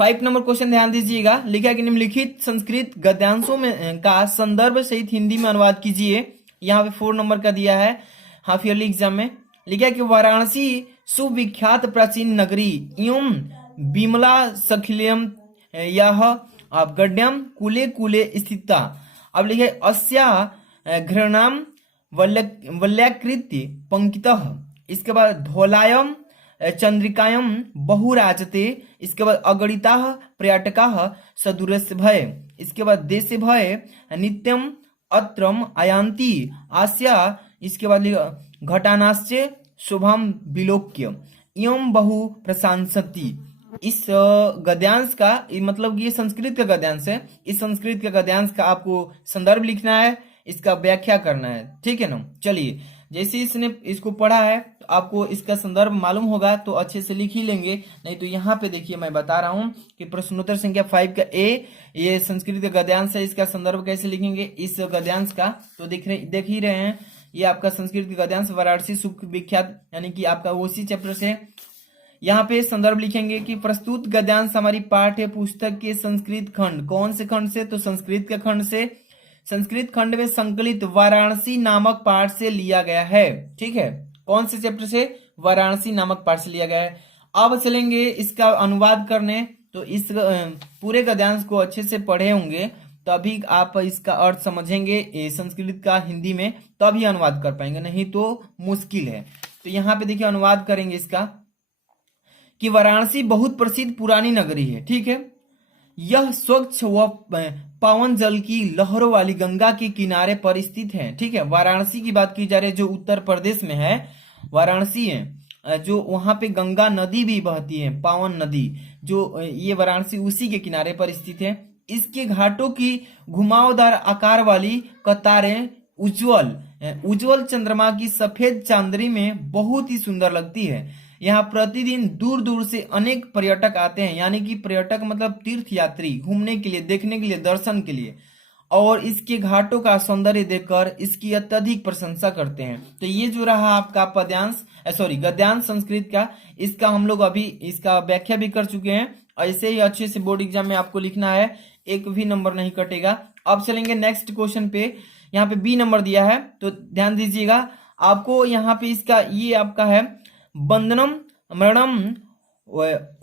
5 नंबर क्वेश्चन ध्यान दीजिएगा, लिखा है कि निम्नलिखित संस्कृत गद्यांशों में का संदर्भ सहित हिंदी में अनुवाद कीजिए। यहाँ पे 4 नंबर का दिया है हाफ ईयरली एग्जाम में। लिखा है कि वाराणसी सुविख्यात प्राचीन नगरी एवं विमला सखिलयम यह गड्यम कुले कुले स्थिता। अब लिखे अस्या घृणाम वल्याकृत्य पंक्तितः, इसके बाद धौलायम चंद्रिकायम बहुराजते, इसके बाद अगणिता पर्यटका सदूरस्य भय, इसके बाद देश भय नित्यम अत्रम आयांति आस्या, इसके बाद घटानाश्च शुभम विलोक्य एवं बहु प्रशंसति। इस गद्यांश का मतलब ये संस्कृत का गद्यांश है, इस संस्कृत के गद्यांश का आपको संदर्भ लिखना है, इसका व्याख्या करना है। ठीक है ना, चलिए जैसे इसने इसको पढ़ा है तो आपको इसका संदर्भ मालूम होगा तो अच्छे से लिख ही लेंगे, नहीं तो यहाँ पे देखिए मैं बता रहा हूँ कि प्रश्नोत्तर संख्या 5 का ए, ये संस्कृत का गद्यांश है, इसका संदर्भ कैसे लिखेंगे इस गद्यांश का, तो देख ही रहे हैं। ये आपका संस्कृत के गद्यांश वाराणसी सुविख्यात, यानी कि आपका उसी चैप्टर से। यहाँ पे संदर्भ लिखेंगे कि प्रस्तुत गद्यांश हमारी पाठ्य पुस्तक के संस्कृत खंड, कौन से खंड से, तो संस्कृत के खंड से, संस्कृत खंड में संकलित वाराणसी नामक पाठ से लिया गया है। ठीक है, कौन से चैप्टर से, वाराणसी नामक पाठ से लिया गया है। अब चलेंगे इसका अनुवाद करने, तो इस पूरे गद्यांश को अच्छे से पढ़े होंगे तभी आप इसका अर्थ समझेंगे संस्कृत का हिंदी में, तभी अनुवाद कर पाएंगे, नहीं तो मुश्किल है। तो यहाँ पे देखिए अनुवाद करेंगे इसका कि वाराणसी बहुत प्रसिद्ध पुरानी नगरी है, ठीक है। यह स्वच्छ व पावन जल की लहरों वाली गंगा के किनारे पर स्थित है, ठीक है। वाराणसी की बात की जा रही है, जो उत्तर प्रदेश में है वाराणसी है, जो वहां पे गंगा नदी भी बहती है, पावन नदी, जो ये वाराणसी उसी के किनारे पर स्थित है। इसके घाटों की घुमावदार आकार वाली कतारें उज्जवल उज्जवल चंद्रमा की सफेद चांदनी में बहुत ही सुंदर लगती है। यहाँ प्रतिदिन दूर दूर से अनेक पर्यटक आते हैं, यानी कि पर्यटक मतलब तीर्थ यात्री, घूमने के लिए, देखने के लिए, दर्शन के लिए, और इसके घाटों का सौंदर्य देखकर इसकी अत्यधिक प्रशंसा करते हैं। तो ये जो रहा आपका पद्यांश, सॉरी गद्यांश संस्कृत का, इसका हम लोग अभी इसका व्याख्या भी कर चुके हैं। ऐसे ही अच्छे से बोर्ड एग्जाम में आपको लिखना है, एक भी नंबर नहीं कटेगा। अब चलेंगे नेक्स्ट क्वेश्चन पे। यहाँ पे बी नंबर दिया है, तो ध्यान दीजिएगा। आपको यहाँ पे इसका ये आपका है बंधनम मरणम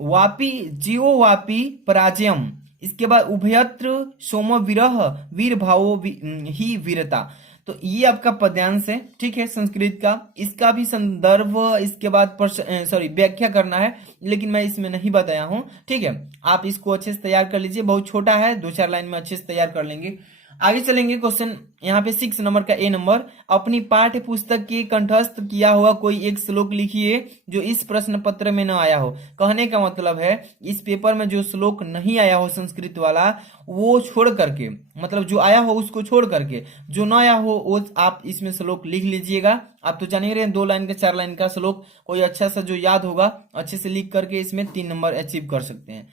वापी जीवो वापी पराजयम। इसके बाद उभयत्र सोम विरह वीर भावो ही वीरता। तो ये आपका पद्यांश है, ठीक है, संस्कृत का। इसका भी संदर्भ इसके बाद सॉरी व्याख्या करना है, लेकिन मैं इसमें नहीं बताया हूं, ठीक है। आप इसको अच्छे से तैयार कर लीजिए, बहुत छोटा है, 2-4 लाइन में अच्छे से तैयार कर लेंगे। आगे चलेंगे क्वेश्चन यहाँ पे 6 नंबर का ए नंबर। अपनी पाठ्य पुस्तक के कंठस्थ किया हुआ कोई एक श्लोक लिखिए जो इस प्रश्न पत्र में न आया हो। कहने का मतलब है इस पेपर में जो श्लोक नहीं आया हो संस्कृत वाला, वो छोड़ करके, मतलब जो आया हो उसको छोड़ करके, जो न आया हो वो आप इसमें श्लोक लिख लीजिएगा। आप तो जान ही रहे हैं, 2 लाइन का 4 लाइन का श्लोक कोई अच्छा सा जो याद होगा अच्छे से लिख करके इसमें 3 नंबर अचीव कर सकते हैं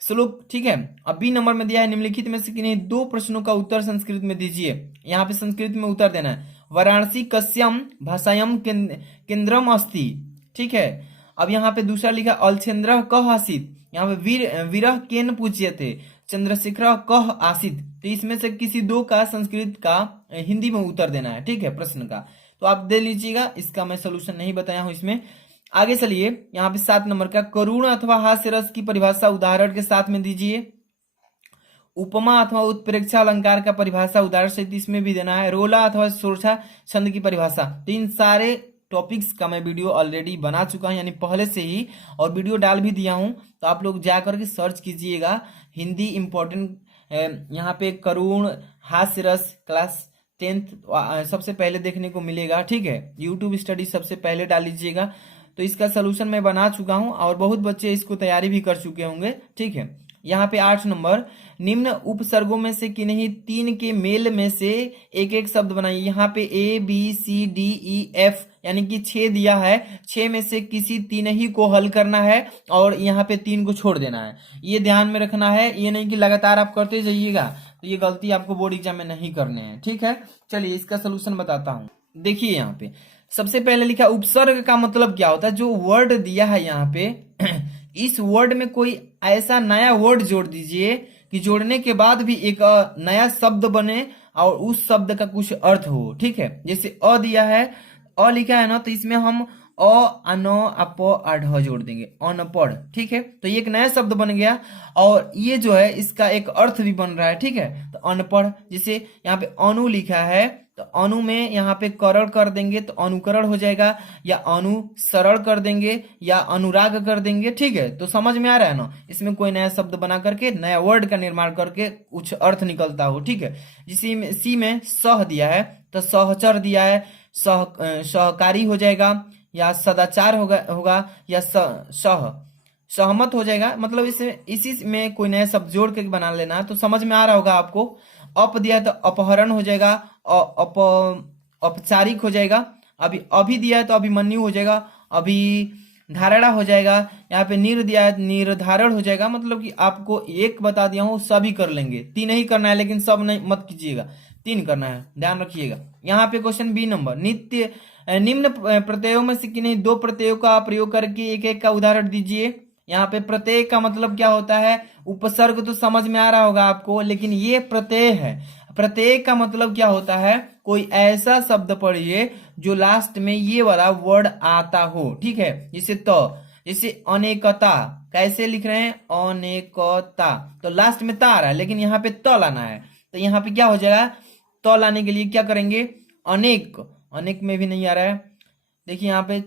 श्लोक, ठीक है। अब बी नंबर में दिया है निम्नलिखित में से किन्हीं 2 प्रश्नों का उत्तर संस्कृत में दीजिए। यहाँ पे संस्कृत में उत्तर देना है। वाराणसी कस्यम भाषायम केंद्रम अस्ति, ठीक है। अब यहाँ पे दूसरा लिखा अलछेन्द्र कह आसित, यहाँ पे विरह केन पूज्यते चंद्रशेखर कह आसित। तो इसमें से किसी 2 का संस्कृत का हिंदी में उत्तर देना है, ठीक है, प्रश्न का। तो आप दे लीजिएगा, इसका मैं सोल्यूशन नहीं बताया हूं इसमें। आगे चलिए, यहाँ पे 7 नंबर का करुण अथवा हास्य रस की परिभाषा उदाहरण के साथ में दीजिए। उपमा अथवा उत्प्रेक्षा अलंकार का परिभाषा उदाहरण सहित इसमें भी देना है। रोला अथवा सोरठा छंद की परिभाषा। तो इन सारे टॉपिक्स का मैं वीडियो ऑलरेडी बना चुका हूं, यानी पहले से ही, और वीडियो डाल भी दिया हूं। तो आप लोग जाकर के सर्च कीजिएगा, हिंदी इंपॉर्टेंट, यहाँ पे करुण हास्य रस क्लास 10th सबसे पहले देखने को मिलेगा, ठीक है। यूट्यूब स्टडी सबसे पहले डाल लीजिएगा। तो इसका सोल्यूशन मैं बना चुका हूं और बहुत बच्चे इसको तैयारी भी कर चुके होंगे, ठीक है। यहाँ पे 8 नंबर, निम्न उपसर्गों में से किन्हीं 3 के मेल में से एक एक शब्द बनाइए। यहाँ पे ABCDEF यानी कि 6 दिया है, 6 में से किसी 3 ही को हल करना है और यहाँ पे 3 को छोड़ देना है। ये ध्यान में रखना है, ये नहीं कि लगातार आप करते जाइएगा, तो ये गलती आपको बोर्ड एग्जाम में नहीं करने हैं, ठीक है। चलिए इसका सोल्यूशन बताता हूँ। देखिए यहाँ पे सबसे पहले लिखा उपसर्ग का मतलब क्या होता है। जो वर्ड दिया है यहाँ पे इस वर्ड में कोई ऐसा नया वर्ड जोड़ दीजिए कि जोड़ने के बाद भी एक नया शब्द बने और उस शब्द का कुछ अर्थ हो, ठीक है। जैसे अ दिया है, अ लिखा है ना, तो इसमें हम अ अन अप अढ़ जोड़ देंगे, अनपढ़, ठीक है। तो ये एक नया शब्द बन गया और ये जो है इसका एक अर्थ भी बन रहा है, ठीक है। तो अनपढ़, जैसे यहाँ पे अनु लिखा है, तो अनु में यहाँ पे करण कर देंगे तो अनुकरण हो जाएगा, या अनुसरण कर देंगे या अनुराग कर देंगे, ठीक है। तो समझ में आ रहा है ना, इसमें कोई नया शब्द बना करके नया वर्ड का निर्माण करके कुछ अर्थ निकलता हो, ठीक है। जिसी में सी में सह दिया है, तो सहचर दिया है, सहकारी हो जाएगा, या सदाचार होगा या सहमत हो जाएगा। मतलब इसी में कोई नया शब्द जोड़ के बना लेना, तो समझ में आ रहा होगा आपको। अप दिया है तो अपहरण हो जाएगा, औपचारिक हो जाएगा। अभी दिया है तो अभिमन्यु हो जाएगा, अभी धारणा हो जाएगा। यहाँ पे निर दिया है, निर्धारण हो जाएगा। मतलब कि आपको एक बता दिया हूँ, सभी कर लेंगे, 3 ही करना है, लेकिन सब नहीं मत कीजिएगा, 3 करना है, ध्यान रखिएगा। यहाँ पे क्वेश्चन बी नंबर, निम्न प्रत्ययों में से किन्हीं 2 प्रत्ययों का प्रयोग करके एक एक का उदाहरण दीजिए। यहाँ पे प्रत्यय का मतलब क्या होता है, उपसर्ग तो समझ में आ रहा होगा आपको, लेकिन ये प्रत्यय है। प्रत्यय का मतलब क्या होता है, कोई ऐसा शब्द पढ़िए जो लास्ट में ये वाला वर्ड आता हो, ठीक है। जैसे अनेकता, कैसे लिख रहे हैं, अनेकता, तो लास्ट में ता आ रहा है, लेकिन यहाँ पे त लाना है। तो यहाँ पे क्या हो जाएगा, तो लाने के लिए क्या करेंगे, अनेक, अनेक में भी नहीं आ रहा है, देखिए यहाँ पे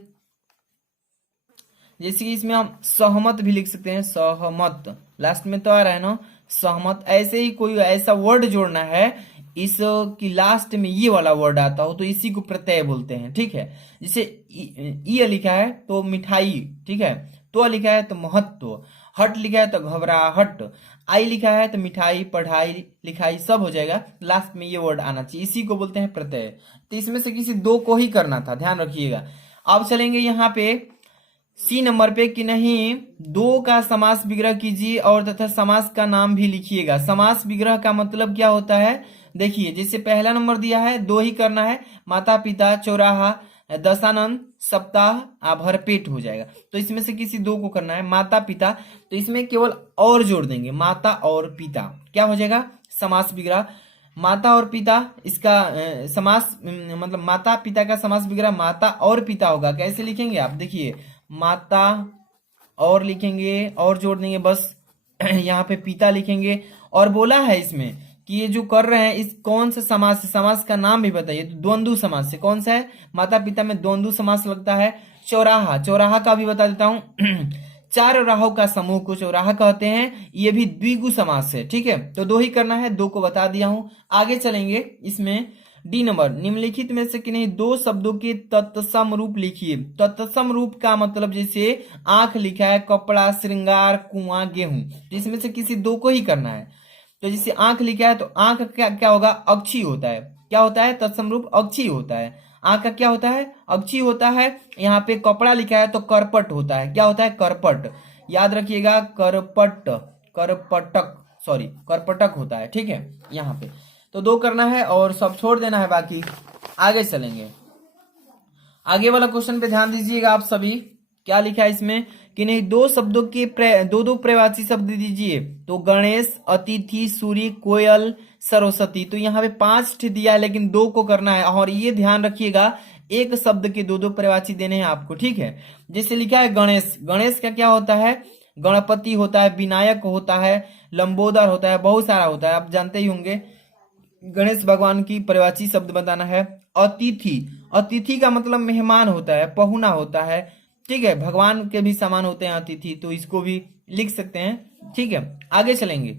जैसे कि इसमें हम सहमत भी लिख सकते हैं, सहमत, लास्ट में तो आ रहा है ना सहमत। ऐसे ही कोई ऐसा वर्ड जोड़ना है इस की लास्ट में ये वाला वर्ड आता हो तो इसी को प्रत्यय बोलते हैं, ठीक है। जैसे ई लिखा है तो मिठाई, ठीक है, तो लिखा है तो महत्व, हट लिखा है तो घबराहट, आई लिखा है तो मिठाई, पढ़ाई, लिखाई सब हो जाएगा, लास्ट में ये वर्ड आना चाहिए, इसी को बोलते हैं प्रत्यय। तो इसमें से किसी दो को ही करना था, ध्यान रखिएगा। अब चलेंगे यहाँ पे सी नंबर पे कि नहीं, दो का समास विग्रह कीजिए और तथा समास का नाम भी लिखिएगा। समास विग्रह का मतलब क्या होता है, देखिए जैसे पहला नंबर दिया है, दो ही करना है, माता पिता, चौराहा, दशानन, सप्ताह, भरपेट हो जाएगा। तो इसमें से किसी दो को करना है, माता पिता, तो इसमें केवल और जोड़ देंगे, माता और पिता, क्या हो जाएगा, समास विग्रह। माता और पिता, इसका समास मतलब माता पिता का समास विग्रह माता और पिता होगा। कैसे लिखेंगे आप, देखिए माता और लिखेंगे और जोड़ देंगे बस यहाँ पे पिता लिखेंगे। और बोला है इसमें कि ये जो कर रहे हैं इस कौन सा समास से, समास का नाम भी बताइए, तो द्वंद्व समास से। कौन सा है, माता पिता में द्वंद्व समास लगता है। चौराहा, चौराहा का भी बता देता हूं चार राहों का समूह को चौराहा कहते हैं, ये भी द्विगु समास है, ठीक है। तो दो ही करना है, दो को बता दिया हूं। आगे चलेंगे, इसमें डी नंबर, निम्नलिखित में से किन्हीं दो शब्दों के तत्सम रूप लिखिए। तत्सम रूप का मतलब जैसे आंख लिखा है, कपड़ा, श्रृंगार, कुआं, गेहूं, तो इसमें से किसी दो को ही करना है। तो जैसे आंख लिखा है तो आंख क्या क्या होगा, अक्षी होता है, क्या होता है, तत्सम रूप अक्षी होता है। आंख का क्या होता है, अक्षी होता है। यहाँ पे कपड़ा लिखा है तो करपट होता है, क्या होता है, करपट, याद रखिएगा, करपट, करपटक, सॉरी करपटक होता है, ठीक है। यहाँ पे तो दो करना है और सब छोड़ देना है बाकी। आगे चलेंगे, आगे वाला क्वेश्चन पे ध्यान दीजिएगा आप सभी, क्या लिखा है इसमें कि नहीं, दो शब्दों के दो दो प्रवाची शब्द दीजिए। तो गणेश, अतिथि, सूर्य, कोयल, सरस्वती, तो यहाँ पे 5 दिया है लेकिन दो को करना है। और ये ध्यान रखिएगा एक शब्द के दो दो प्रवाची देने हैं आपको, ठीक है। जैसे लिखा है गणेश, गणेश का क्या होता है, गणपति होता है, विनायक होता है, लंबोदर होता है, बहुत सारा होता है, आप जानते ही होंगे। गणेश भगवान की प्रवाची शब्द बताना है। अतिथि, अतिथि का मतलब मेहमान होता है, पहुना होता है, ठीक है, भगवान के भी समान होते हैं अतिथि, तो इसको भी लिख सकते हैं, ठीक है। आगे चलेंगे,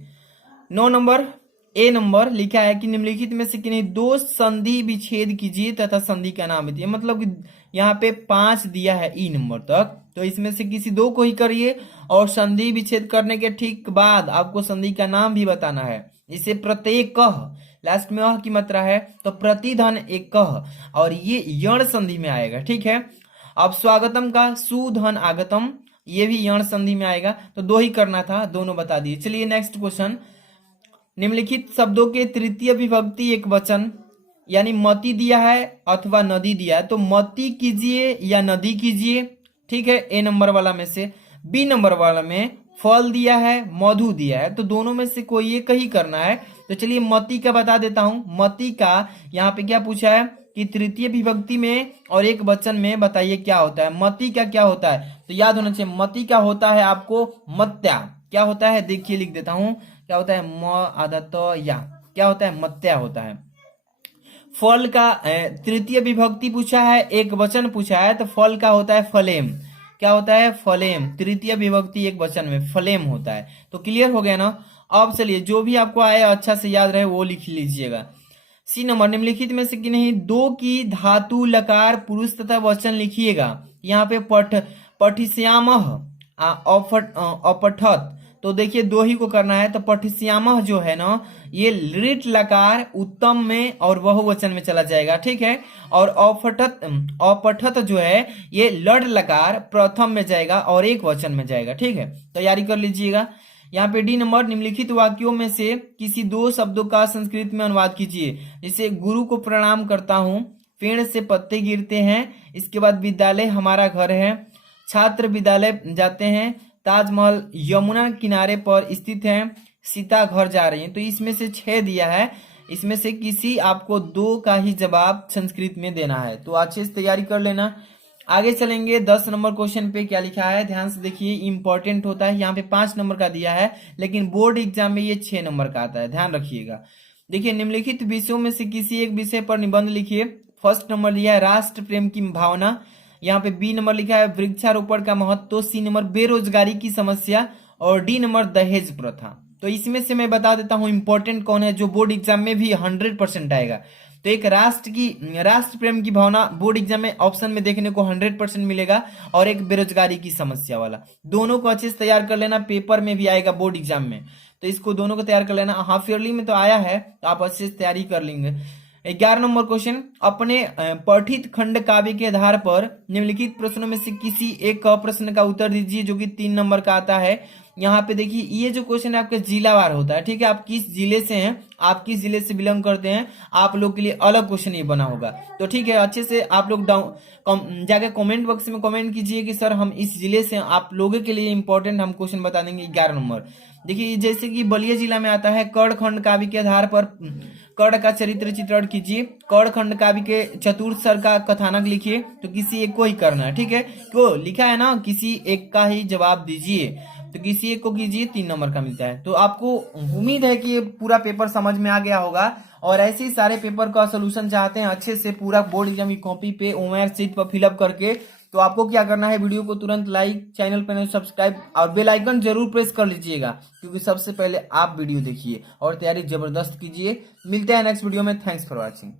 9 नंबर, ए नंबर लिखा है कि निम्नलिखित में से किन्हीं दो संधि विच्छेद कीजिए तथा संधि का नाम दीजिए। मतलब कि यहाँ पे 5 दिया है ई नंबर तक, तो इसमें से किसी दो को ही करिए और संधि विच्छेद करने के ठीक बाद आपको संधि का नाम भी बताना है। इसे प्रत्येक कह, लास्ट में अह की मात्रा है तो प्रतिधन एक कह, और ये यण संधि में आएगा, ठीक है। अब स्वागतम का सुधन आगतम, ये भी यण संधि में आएगा, तो दो ही करना था, दोनों बता दिए। चलिए नेक्स्ट क्वेश्चन, निम्नलिखित शब्दों के तृतीय विभक्ति एक वचन, यानी मति दिया है अथवा नदी दिया है, तो मति कीजिए या नदी कीजिए, ठीक है, ए नंबर वाला में से। बी नंबर वाला में फल दिया है, मधु दिया है, तो दोनों में से कोई एक ही करना है। तो चलिए मति का बता देता हूं। मति का यहाँ पे क्या पूछा है कि तृतीय विभक्ति में और एक वचन में बताइए क्या होता है। मति का क्या होता है, तो याद होना चाहिए, मति का होता है आपको मत्या, क्या होता है, देखिए लिख देता हूं, क्या होता है, म आदत या, क्या होता है, मत्या होता है। फल का तृतीय विभक्ति पूछा है, एक वचन पूछा है, तो फल का होता है फलेम, क्या होता है, फलेम, तृतीय विभक्ति एक वचन में फलेम होता है। तो क्लियर हो गया ना। अब चलिए जो भी आपको आए अच्छा से याद रहे वो लिख लीजिएगा। सी नंबर, निम्नलिखित में से कि नहीं दो की धातु लकार पुरुष तथा वचन लिखिएगा। यहाँ पे पठिश्यामः अपठत, तो देखिए दो ही को करना है, तो पठिश्यामः जो है ना ये लिट लकार उत्तम में और बहुवचन में चला जाएगा, ठीक है। और अपठत जो है ये लड लकार प्रथम में जाएगा और एक वचन में जाएगा, ठीक है। तैयारी कर लीजिएगा। यहाँ पे डी नंबर, निम्नलिखित वाक्यों में से किसी दो शब्दों का संस्कृत में अनुवाद कीजिए। जैसे गुरु को प्रणाम करता हूँ, पेड़ से पत्ते गिरते हैं, इसके बाद विद्यालय हमारा घर है, छात्र विद्यालय जाते हैं, ताजमहल यमुना किनारे पर स्थित है, सीता घर जा रही है। तो इसमें से 6 दिया है, इसमें से किसी आपको दो का ही जवाब संस्कृत में देना है, तो अच्छे से तैयारी कर लेना। आगे चलेंगे 10 नंबर क्वेश्चन पे, क्या लिखा है ध्यान से देखिए, इंपॉर्टेंट होता है। यहाँ पे 5 नंबर का दिया है लेकिन बोर्ड एग्जाम में ये 6 नंबर का आता है, ध्यान रखिएगा। देखिए, निम्नलिखित विषयों में से किसी एक विषय पर निबंध लिखिए। फर्स्ट नंबर लिया है राष्ट्र प्रेम की भावना, यहाँ पे बी नंबर लिखा है वृक्षारोपण का महत्व, सी नंबर बेरोजगारी की समस्या और डी नंबर दहेज प्रथा। तो इसमें से मैं बता देता हूँ इंपॉर्टेंट कौन है जो बोर्ड एग्जाम में भी 100% आएगा। तो एक राष्ट्र प्रेम की भावना बोर्ड एग्जाम में ऑप्शन में देखने को 100% मिलेगा, और एक बेरोजगारी की समस्या वाला। दोनों को अच्छे से तैयार कर लेना, पेपर में भी आएगा बोर्ड एग्जाम में, तो इसको दोनों को तैयार कर लेना। हाफ ईयरली में तो आया है, तो आप अच्छे से तैयारी कर लेंगे। 11 नंबर क्वेश्चन, अपने पठित खंड काव्य के आधार पर निम्नलिखित प्रश्नों में से किसी एक का प्रश्न का उत्तर दीजिए, जो कि 3 नंबर का आता है। यहाँ पे देखिए, ये जो क्वेश्चन है आपके जिलावार होता है, ठीक है। आप किस जिले से हैं, आप किस जिले से बिलोंग करते हैं, आप लोग के लिए अलग क्वेश्चन ये बना होगा। तो ठीक है, अच्छे से आप लोग जाके कमेंट बॉक्स में कमेंट कीजिए कि सर हम इस जिले से, आप लोगों के लिए इंपॉर्टेंट हम क्वेश्चन बता देंगे। 11 नंबर देखिए, जैसे कि बलिया जिला में आता है, कर्ण खंड काव्य के आधार पर कर्ण का चरित्र चित्रण कीजिए। कर्ण खंड काव्य के चतुर्थ स्वर का कथानक लिखिए। तो किसी एक को ही करना है, ठीक है। क्यों लिखा है ना, किसी एक का ही जवाब दीजिए, तो किसी एक को कीजिए, 3 नंबर का मिलता है। तो आपको उम्मीद है कि ये पूरा पेपर समझ में आ गया होगा, और ऐसे ही सारे पेपर का सोल्यूशन चाहते हैं अच्छे से पूरा बोर्ड एग्जाम की कॉपी पे ओएमआर सीट पर फिलअप करके, तो आपको क्या करना है, वीडियो को तुरंत लाइक, चैनल पर सब्सक्राइब और बेल आइकन जरूर प्रेस कर लीजिएगा, क्योंकि सबसे पहले आप वीडियो देखिए और तैयारी जबरदस्त कीजिए। मिलते हैं नेक्स्ट वीडियो में। Thanks for watching.